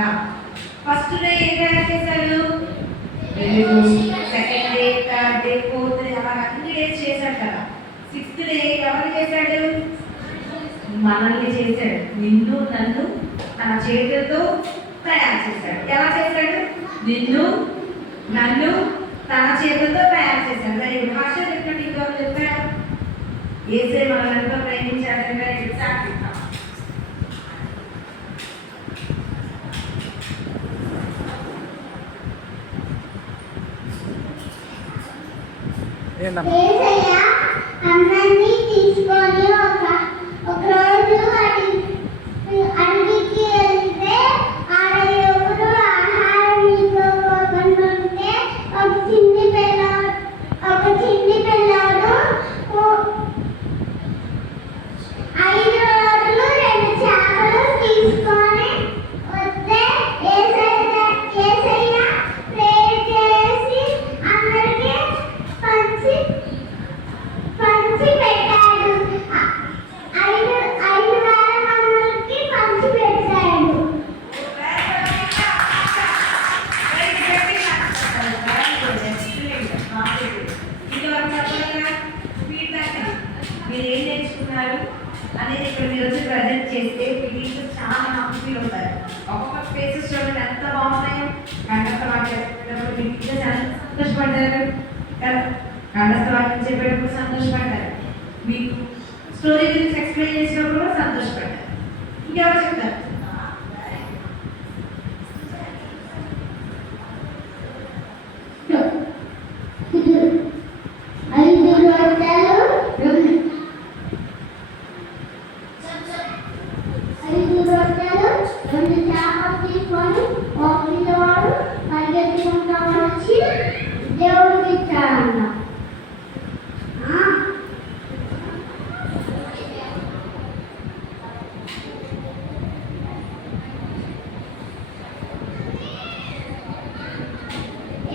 కదా. First day ఏం తయారు చేశాడు? Second day, third day, fourth day అలా అన్ని డేస్ చేశాడు కదా. సిక్స్త్ డే ఎవరు చేశాడు? మనల్ని చేశాడు. నిన్ను నన్ను తన చేతులతో తయారు చేశాడు. ఎలా చేశాడు? నిన్ను నన్ను తన చేతులతో తయారు చేశాడు. మరి భాష చెప్పండి, ఇంకొకరు చెప్పారు. ఏసే మనల్ని ప్రేమించాడంటే ఎగ్జాక్ట్ అందరినీ తీసుకొని ఒక రోజు అడవికి వెళ్తే ఆడ ఎవరు ఆహారం తీసుకోకుండా ఉంటే ఒక చిన్ని పిల్లాడు 5 రోజులు 2 చేపలు తీసుకొని వస్తే ఏసయ్య ప్రేయర్ చేసి అందరికీ పంచి పెట్టాడు. 5,000 మందికి పంచి పెట్టాడు. మీరు ఏం నేర్చుకున్నారు అనేది ఇక్కడ మీరు వచ్చి ప్రజెంట్ చేస్తే మీరు చాలా హ్యాపీ అవుతారు. ఒక్కొక్క స్పేసెస్ చూడండి ఎంత బాగున్నాయో. కండస్థ వాక్యం చెప్పేటప్పుడు మీ టీచర్స్ ఎంత సంతోషపడ్డారు కదా. కండస్థ వాక్యం చెప్పేటప్పుడు సంతోషపడ్డారు. మీకు స్టోరీ గురించి ఎక్స్ప్లెయిన్ చేసినప్పుడు కూడా సంతోషపడ్డారు. ఇంకెవరు చెప్తారు? దేవుడికి ఇచ్చాడన్న.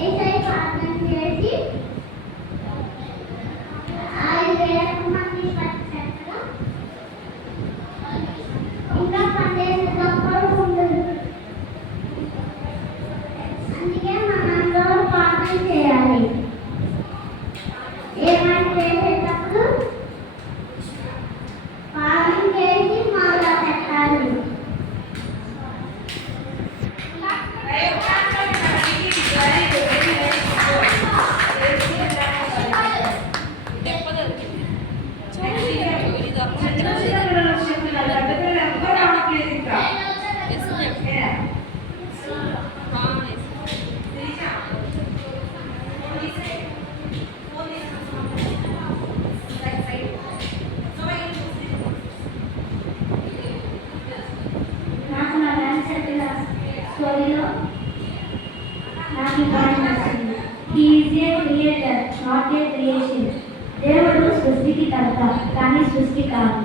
ఏసై ప్రార్థన చేసి 5,000 మంది పట్టినట్లు ఇంకా 12 గొప్పలు ఉండదు. అందుకే మనందరూ ప్రార్థన చేయాలి. ఏమైనా చేసేటప్పుడు ప్రార్థన చేసి మొదలు పెట్టాలి. నాకు నా డాన్స్ స్టోరీలో నాకు బాగా నచ్చింది. He is a creator, not a creation. దేవుడు సృష్టికి కర్త, కానీ సృష్టి కాదు.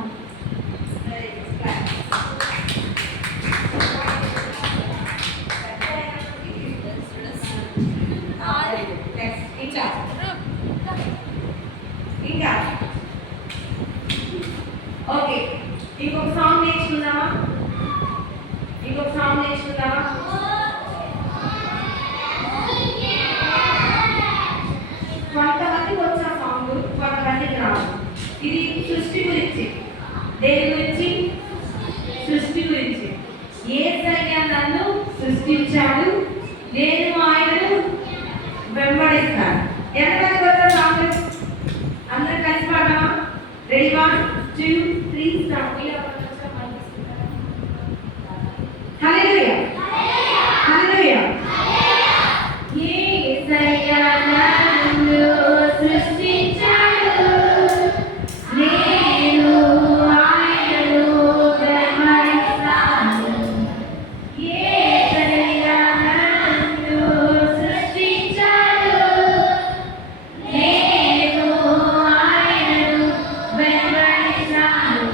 ఇంకా ఓకే, ఇంకొక సాంగ్ నేర్చుకుందామా? కొంతమందికి వచ్చిన సాంగ్, కొంతమందికి రాదు. ఇది సృష్టి గురించి. దేని గురించి? సృష్టి గురించి. యేసయ్య నన్ను సృష్టించాడు, నేను ఆయనను వెంబడిస్తాను. ఎంతమందికి వచ్చిన సాంగ్? అందరూ కలిసి పాడమా? రెడీ? 1, 2, 3 స్టార్ట్. హల్లెలూయా, హల్లెలూయా. యేసయ్య నన్ను సృష్టించాడు, నేను ఆయనను వెంబడిస్తాను. యేసయ్య నన్ను సృష్టించాడు, నేను ఆయనను వెంబడిస్తాను.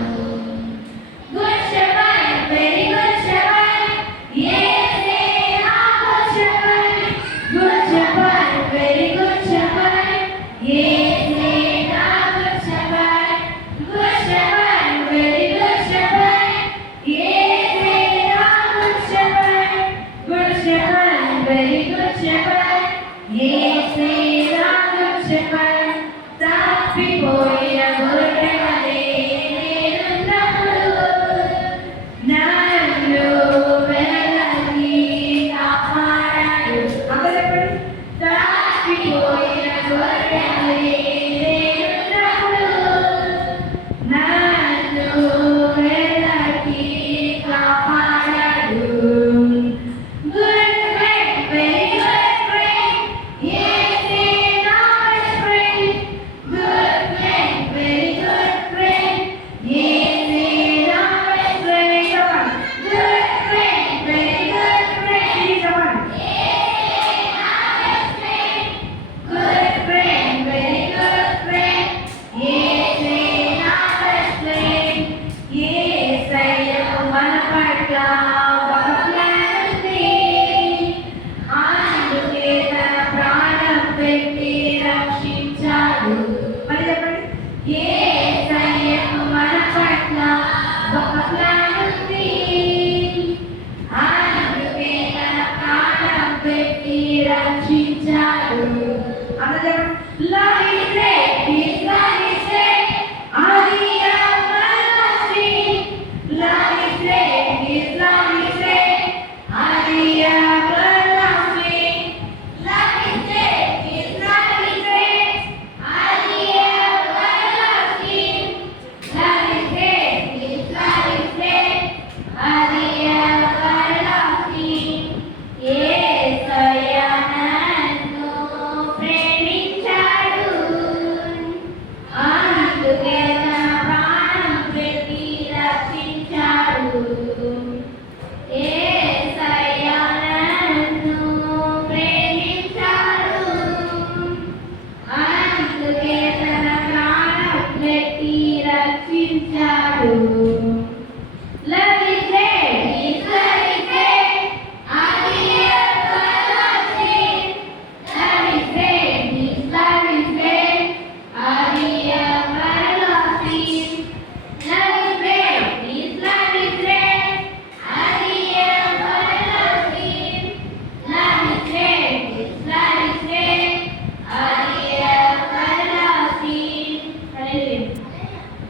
ఆ